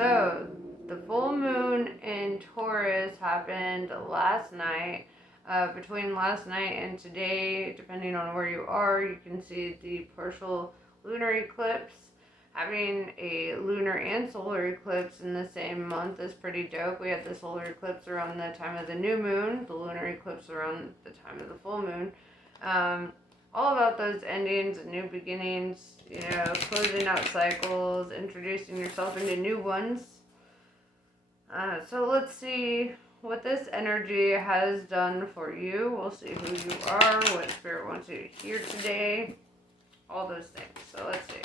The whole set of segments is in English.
So, the full moon in Taurus happened last night. Between last night and today, depending on where you are, you can see the partial lunar eclipse. Having a lunar and solar eclipse in the same month is pretty dope. We had the solar eclipse around the time of the new moon, the lunar eclipse around the time of the full moon. All about those endings and new beginnings, closing out cycles, introducing yourself into new ones. So let's see what this energy has done for you. We'll see who you are, what Spirit wants you to hear today, all those things. So let's see.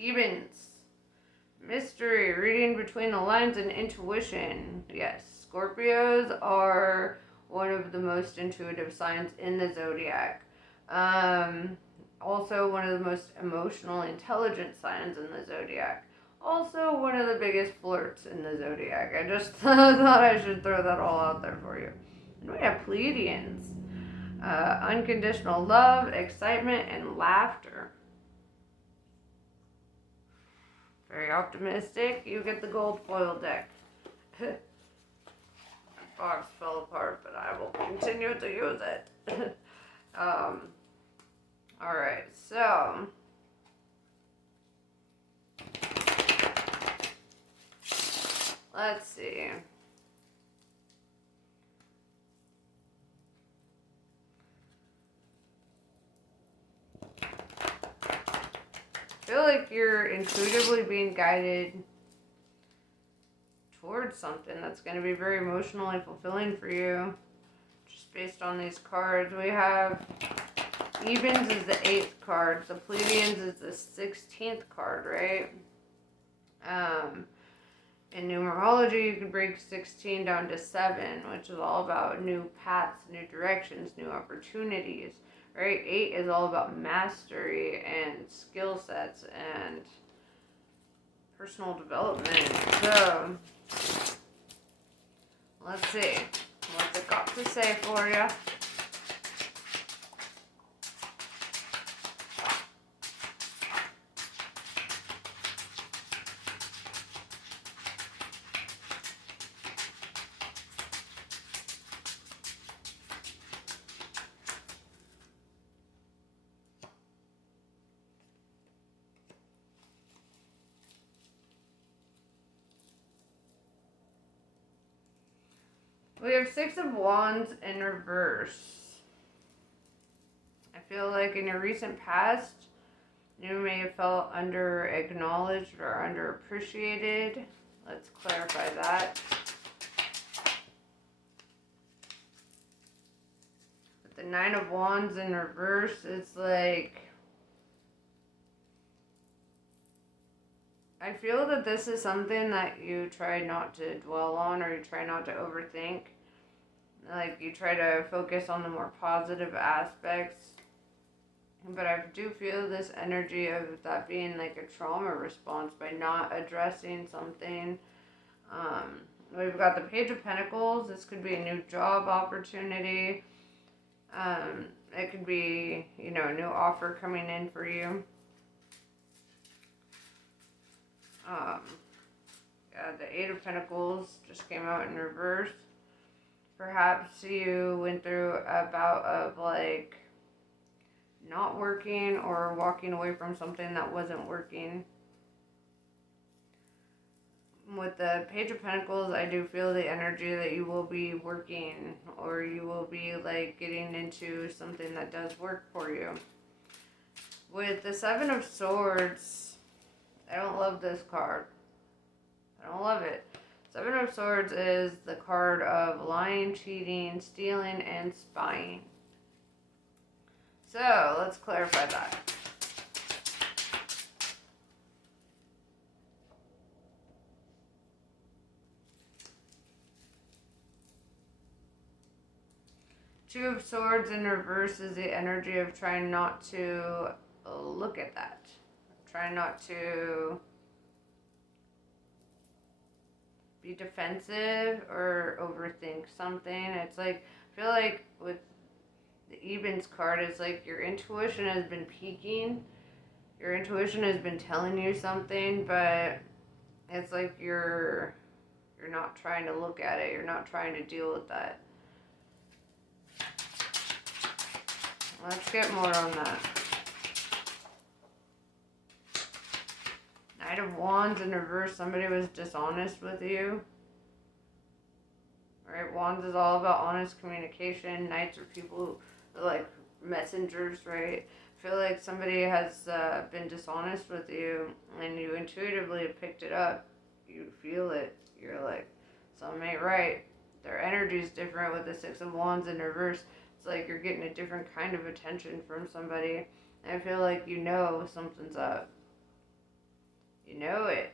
Evens. Mystery, reading between the lines, and intuition. Yes, Scorpios are one of the most intuitive signs in the zodiac. Also one of the most emotional, intelligent signs in the zodiac. Also one of the biggest flirts in the zodiac. I just thought I should throw that all out there for you. And we have Pleiadians. Unconditional love, excitement, and laughter. Very optimistic. You get the gold foil deck. My box fell apart, but I will continue to use it. Alright, so let's see. I feel like you're intuitively being guided towards something that's going to be very emotionally fulfilling for you. Just based on these cards, we have Evens is the 8th card, so Pleiadians is the 16th card, right? In numerology, you can break 16 down to 7, which is all about new paths, new directions, new opportunities. Right, 8 is all about mastery and skill sets and personal development. So, let's see what's it got to say for you. We have 6 of Wands in reverse. I feel like in your recent past, you may have felt under-acknowledged or underappreciated. Let's clarify that. With the 9 of Wands in reverse, it's like, I feel that this is something that you try not to dwell on, or you try not to overthink. Like, you try to focus on the more positive aspects. But I do feel this energy of that being like a trauma response by not addressing something. We've got the Page of Pentacles. This could be a new job opportunity. It could be, a new offer coming in for you. The 8 of Pentacles just came out in reverse. Perhaps you went through a bout of like not working or walking away from something that wasn't working. With the Page of Pentacles, I do feel the energy that you will be working, or you will be like getting into something that does work for you. With the 7 of Swords, I don't love this card. I don't love it. 7 of Swords is the card of lying, cheating, stealing, and spying. So, let's clarify that. Two of Swords in reverse is the energy of trying not to look at that. Trying not to be defensive or overthink something. It's like, I feel like with the Evens card, it's like your intuition has been peaking. Your intuition has been telling you something, but it's like you're not trying to look at it. You're not trying to deal with that. Let's get more on that. Knight of Wands in reverse. Somebody was dishonest with you. Right? Wands is all about honest communication. Knights are people who are like messengers, right? I feel like somebody has been dishonest with you and you intuitively have picked it up. You feel it. You're like, something ain't right. Their energy is different with the Six of Wands in reverse. It's like you're getting a different kind of attention from somebody. And I feel like you know something's up. You know it.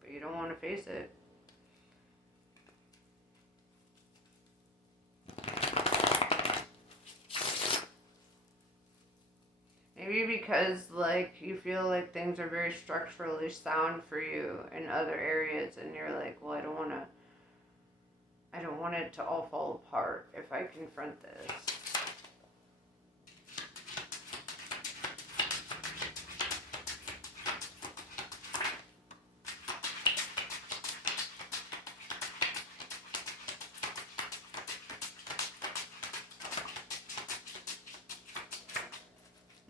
But you don't want to face it. Maybe because like you feel like things are very structurally sound for you in other areas and you're like, well, I don't want it to all fall apart if I confront this.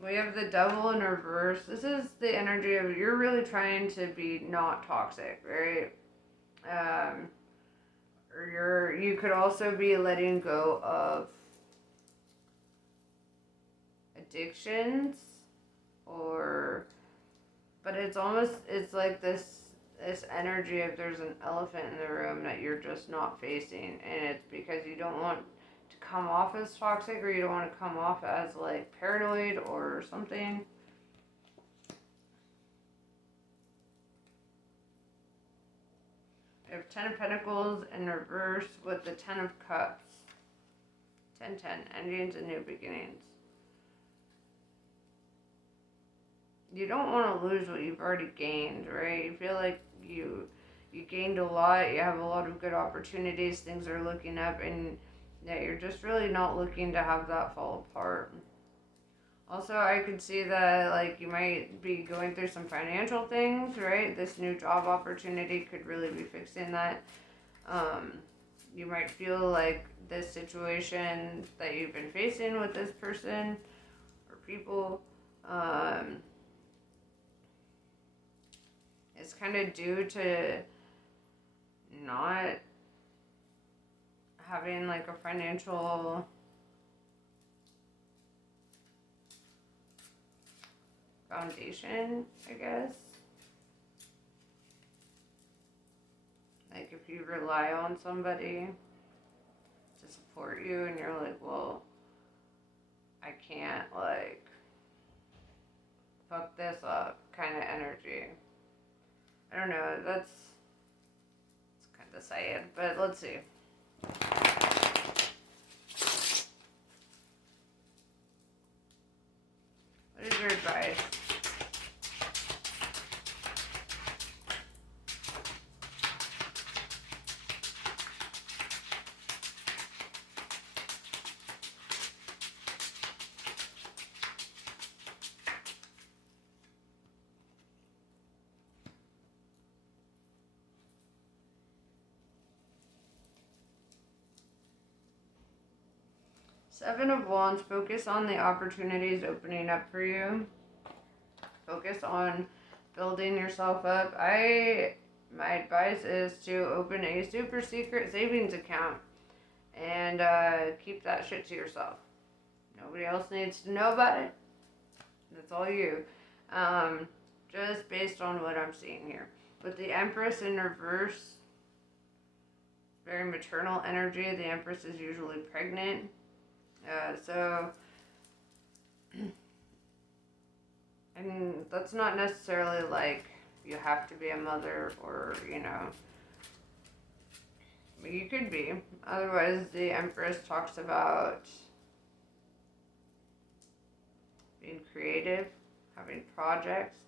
We have the Devil in reverse. This is the energy of you're really trying to be not toxic, right? Or you could also be letting go of addictions, but it's like this energy of there's an elephant in the room that you're just not facing, and it's because you don't want to come off as toxic or you don't want to come off as like paranoid or something. We have 10 of Pentacles in reverse with the 10 of Cups. 10-10, endings and new beginnings. You don't want to lose what you've already gained, right? You feel like you gained a lot, you have a lot of good opportunities, things are looking up, and yeah, you're just really not looking to have that fall apart. Also, I could see that like you might be going through some financial things, right? This new job opportunity could really be fixing that. You might feel like this situation that you've been facing with this person or people is kind of due to not having like a financial foundation, I guess. Like if you rely on somebody to support you and you're like, well, I can't like fuck this up kind of energy. I don't know, it's kind of sad, but let's see. What is your advice? Seven of Wands, focus on the opportunities opening up for you. Focus on building yourself up. My advice is to open a super secret savings account and keep that shit to yourself. Nobody else needs to know about it. That's all you. Just based on what I'm seeing here. With the Empress in reverse, very maternal energy. The Empress is usually pregnant. And that's not necessarily like you have to be a mother or, you could be. Otherwise, the Empress talks about being creative, having projects.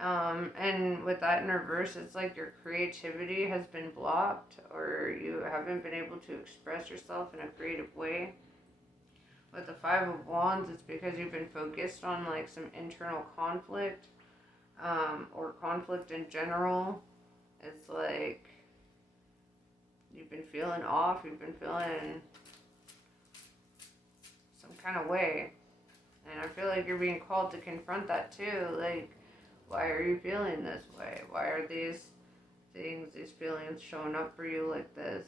And with that in reverse, it's like your creativity has been blocked, or you haven't been able to express yourself in a creative way. With the Five of Wands, it's because you've been focused on like some internal conflict, or conflict in general. It's like you've been feeling off, you've been feeling some kind of way. And I feel like you're being called to confront that too. Like, why are you feeling this way? Why are these things, these feelings showing up for you like this?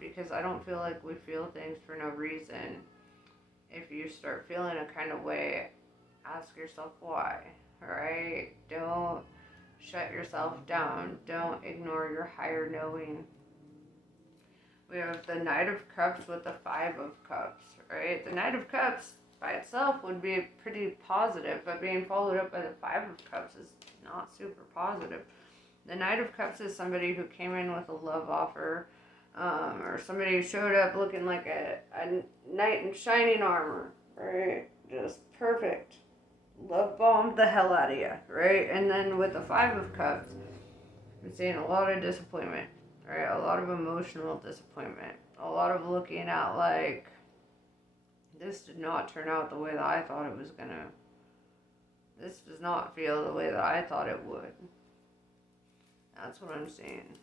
Because I don't feel like we feel things for no reason. If you start feeling a kind of way, ask yourself why, alright? Don't shut yourself down. Don't ignore your higher knowing. We have the Knight of Cups with the Five of Cups, right? The Knight of Cups by itself would be pretty positive, but being followed up by the Five of Cups is not super positive. The Knight of Cups is somebody who came in with a love offer, or somebody who showed up looking like a knight in shining armor, right? Just perfect. Love bombed the hell out of you, right? And then with the Five of Cups, I'm seeing a lot of disappointment, right? A lot of emotional disappointment. A lot of looking at like, this did not turn out the way that I thought it was gonna. This does not feel the way that I thought it would. That's what I'm seeing.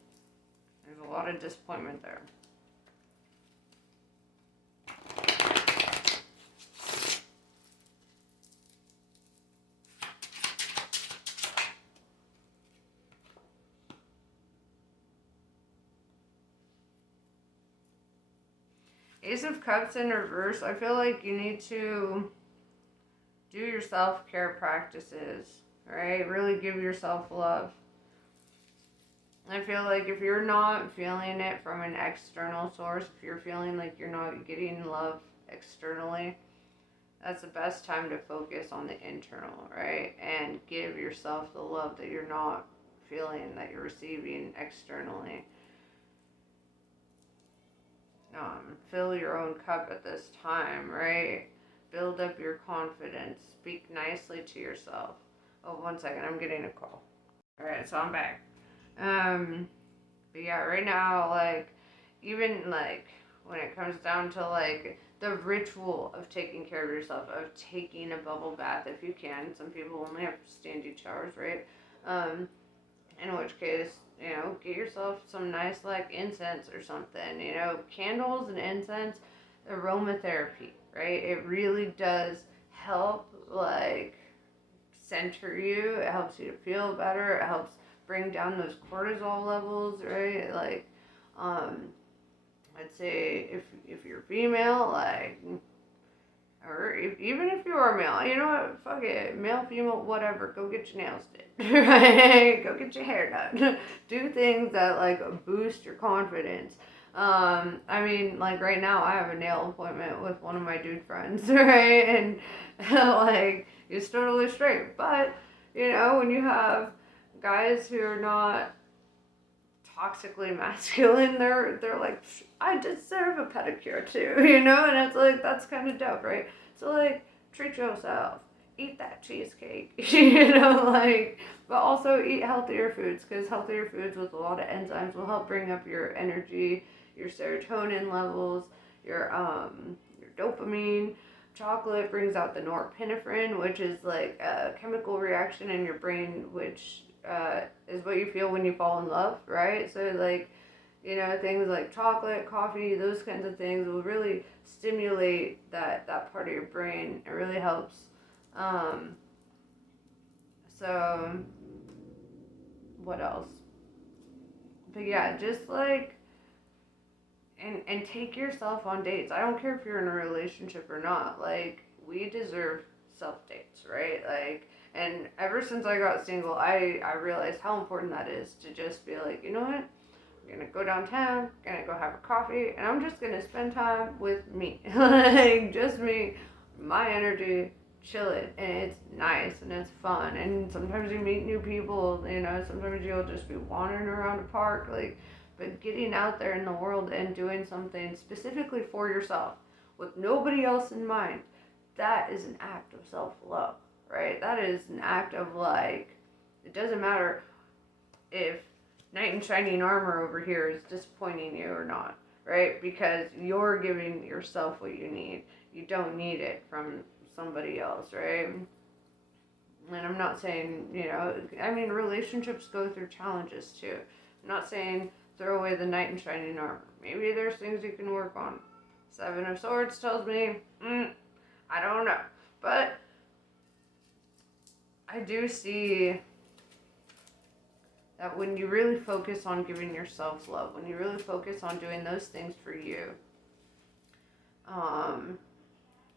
There's a lot of disappointment there. Ace of Cups in reverse, I feel like you need to do your self-care practices, right? Really give yourself love. I feel like if you're not feeling it from an external source, if you're feeling like you're not getting love externally, that's the best time to focus on the internal, right? And give yourself the love that you're not feeling, that you're receiving externally. Fill your own cup at this time, right? Build up your confidence. Speak nicely to yourself. Oh, 1 second, I'm getting a call. Alright, so I'm back. But yeah, right now, like, even like when it comes down to like the ritual of taking care of yourself, of taking a bubble bath if you can. Some people only have standing showers, right? In which case, you know, get yourself some nice like incense or something. You know, candles and incense, aromatherapy, right? It really does help like center you. It helps you to feel better. It helps bring down those cortisol levels, right? Like, I'd say if you're female, like, or even if you are male, you know what? Fuck it, male, female, whatever. Go get your nails did, right? Go get your hair done. Do things that like boost your confidence. I mean, like right now, I have a nail appointment with one of my dude friends, right? And like, he's totally straight, but you know, when you have guys who are not toxically masculine, they're like, I deserve a pedicure too, you know, and it's like that's kind of dope, right? So like, treat yourself, eat that cheesecake, you know, like, but also eat healthier foods, because healthier foods with a lot of enzymes will help bring up your energy, your serotonin levels, your dopamine. Chocolate brings out the norepinephrine, which is like a chemical reaction in your brain, which is what you feel when you fall in love, right? So like, you know, things like chocolate, coffee, those kinds of things will really stimulate that part of your brain. It really helps. So what else? But yeah, just like, and take yourself on dates. I don't care if you're in a relationship or not. Like, we deserve self dates, right? Like, and ever since I got single, I realized how important that is to just be like, you know what? I'm gonna go downtown, gonna go have a coffee, and I'm just gonna spend time with me. Like, just me, my energy, chill it. And it's nice and it's fun. And sometimes you meet new people, you know, sometimes you'll just be wandering around a park, like, but getting out there in the world and doing something specifically for yourself with nobody else in mind, that is an act of self-love, right? That is an act of like It doesn't matter if knight in shining armor over here is disappointing you or not, right? Because you're giving yourself what you need. You don't need it from somebody else, right? And I'm not saying, I mean, relationships go through challenges too. I'm not saying throw away the knight in shining armor. Maybe there's things you can work on. Seven of Swords tells me, I don't know. But I do see that when you really focus on giving yourself love, when you really focus on doing those things for you,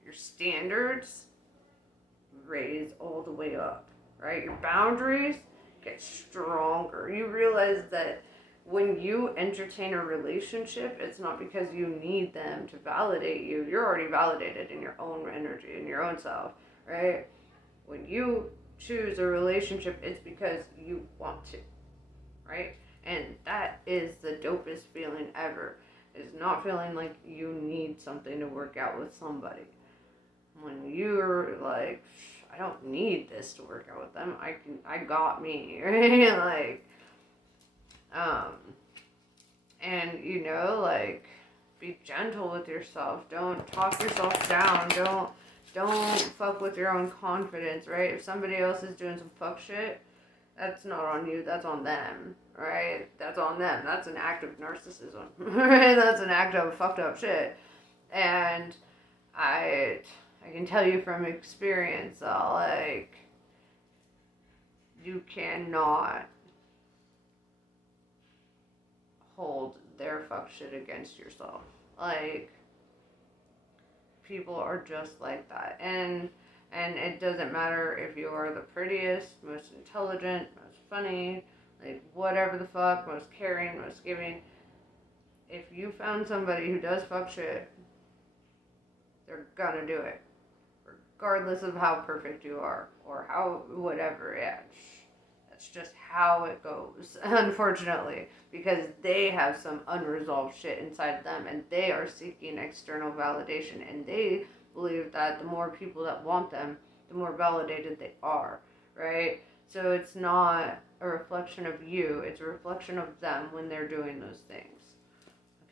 your standards raise all the way up, right? Your boundaries get stronger. You realize that when you entertain a relationship, it's not because you need them to validate you. You're already validated in your own energy, in your own self, right? When you choose a relationship, it's because you want to, right? And that is the dopest feeling ever, is not feeling like you need something to work out with somebody. When you're like, I don't need this to work out with them. I got me, right? Like, and be gentle with yourself. Don't talk yourself down. Don't fuck with your own confidence, right? If somebody else is doing some fuck shit, that's not on you. That's on them, right? That's on them. That's an act of narcissism, right? That's an act of fucked up shit. And I can tell you from experience, you cannot hold their fuck shit against yourself. Like, people are just like that. And it doesn't matter if you are the prettiest, most intelligent, most funny, like whatever the fuck, most caring, most giving. If you found somebody who does fuck shit, they're gonna do it. Regardless of how perfect you are or how whatever. Yeah, that's just how it goes, unfortunately, because they have some unresolved shit inside them and they are seeking external validation, and they believe that the more people that want them, the more validated they are, right? So it's not a reflection of you, it's a reflection of them when they're doing those things.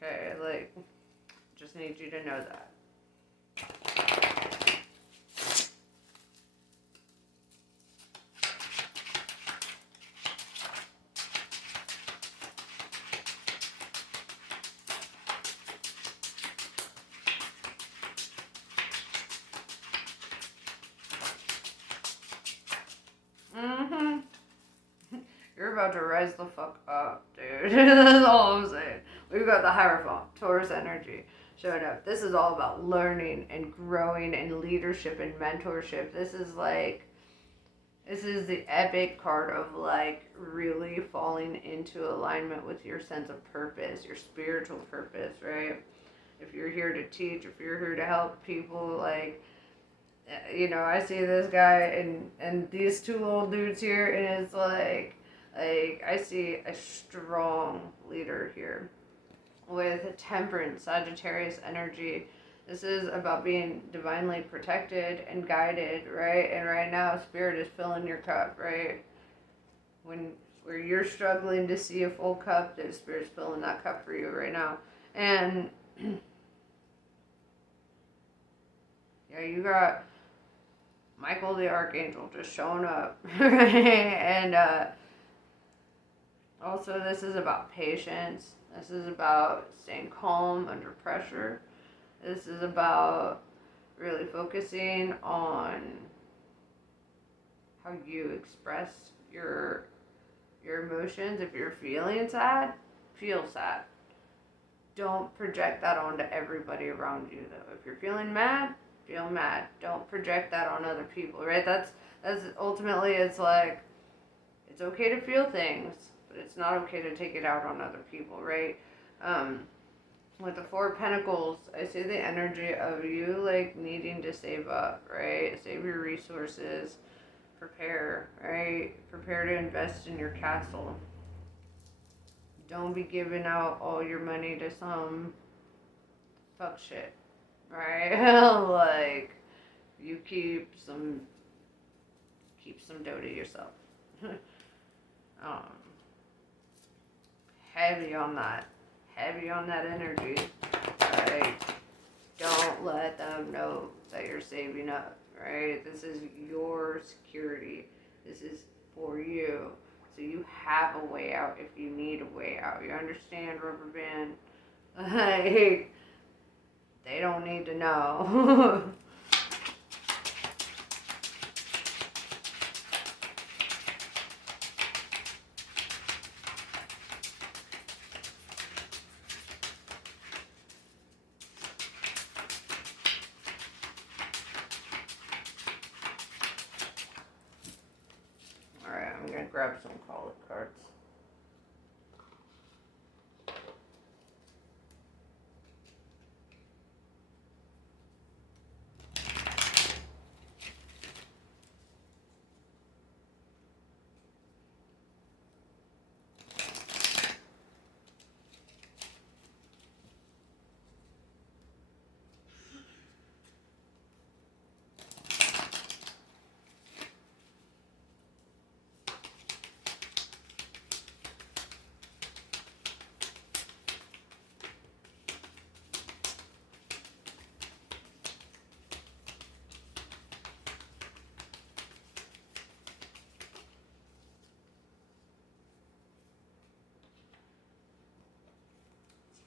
Okay, just need you to know that. You're about to rise the fuck up, dude. That's all I'm saying. We've got the Hierophant, Taurus energy showing up. This is all about learning and growing and leadership and mentorship. This is the epic card of really falling into alignment with your sense of purpose, your spiritual purpose, right? If you're here to teach, if you're here to help people, I see this guy and these two little dudes here, and it's I see a strong leader here with a Temperance, Sagittarius energy. This is about being divinely protected and guided, right? And right now, Spirit is filling your cup, right? Where you're struggling to see a full cup, the Spirit's filling that cup for you right now. And yeah, you got Michael the Archangel just showing up, right? And also, this is about patience. This is about staying calm under pressure. This is about really focusing on how you express your emotions. If you're feeling sad, feel sad. Don't project that onto everybody around you, though. If you're feeling mad, feel mad. Don't project that on other people, right? That's ultimately, it's okay to feel things, but it's not okay to take it out on other people, right? With the Four of Pentacles, I see the energy of you needing to save up, right? Save your resources, prepare, right? Prepare to invest in your castle. Don't be giving out all your money to some fuck shit, right? You keep some dough to yourself. Um, heavy on that. Heavy on that energy. Right? Don't let them know that you're saving up, right? This is your security. This is for you. So you have a way out if you need a way out. You understand, rubber band? Like, they don't need to know. Alright, I'm gonna grab some call it cards.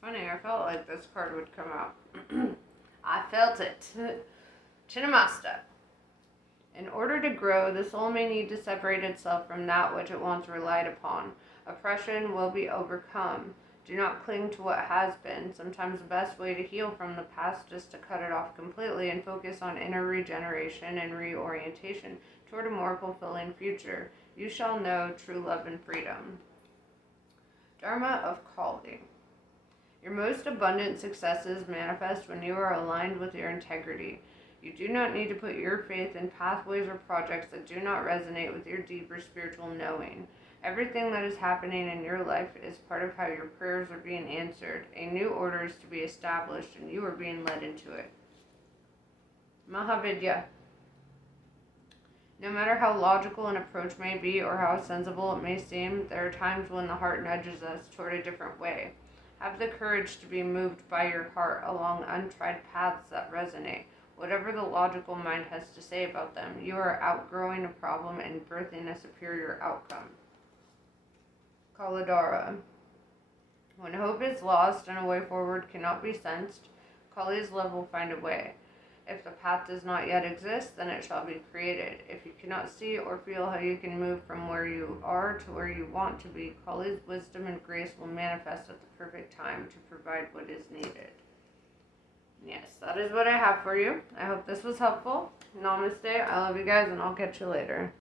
Funny, I felt like this card would come out. I felt it. Chinnamasta. In order to grow, the soul may need to separate itself from that which it once relied upon. Oppression will be overcome. Do not cling to what has been. Sometimes the best way to heal from the past is to cut it off completely and focus on inner regeneration and reorientation toward a more fulfilling future. You shall know true love and freedom. Dharma of Kali. Your most abundant successes manifest when you are aligned with your integrity. You do not need to put your faith in pathways or projects that do not resonate with your deeper spiritual knowing. Everything that is happening in your life is part of how your prayers are being answered. A new order is to be established, and you are being led into it. Mahavidya. No matter how logical an approach may be or how sensible it may seem, there are times when the heart nudges us toward a different way. Have the courage to be moved by your heart along untried paths that resonate. Whatever the logical mind has to say about them, you are outgrowing a problem and birthing a superior outcome. Kaladara. When hope is lost and a way forward cannot be sensed, Kali's love will find a way. If the path does not yet exist, then it shall be created. If you cannot see or feel how you can move from where you are to where you want to be, Kali's wisdom and grace will manifest at the perfect time to provide what is needed. Yes, that is what I have for you. I hope this was helpful. Namaste. I love you guys, and I'll catch you later.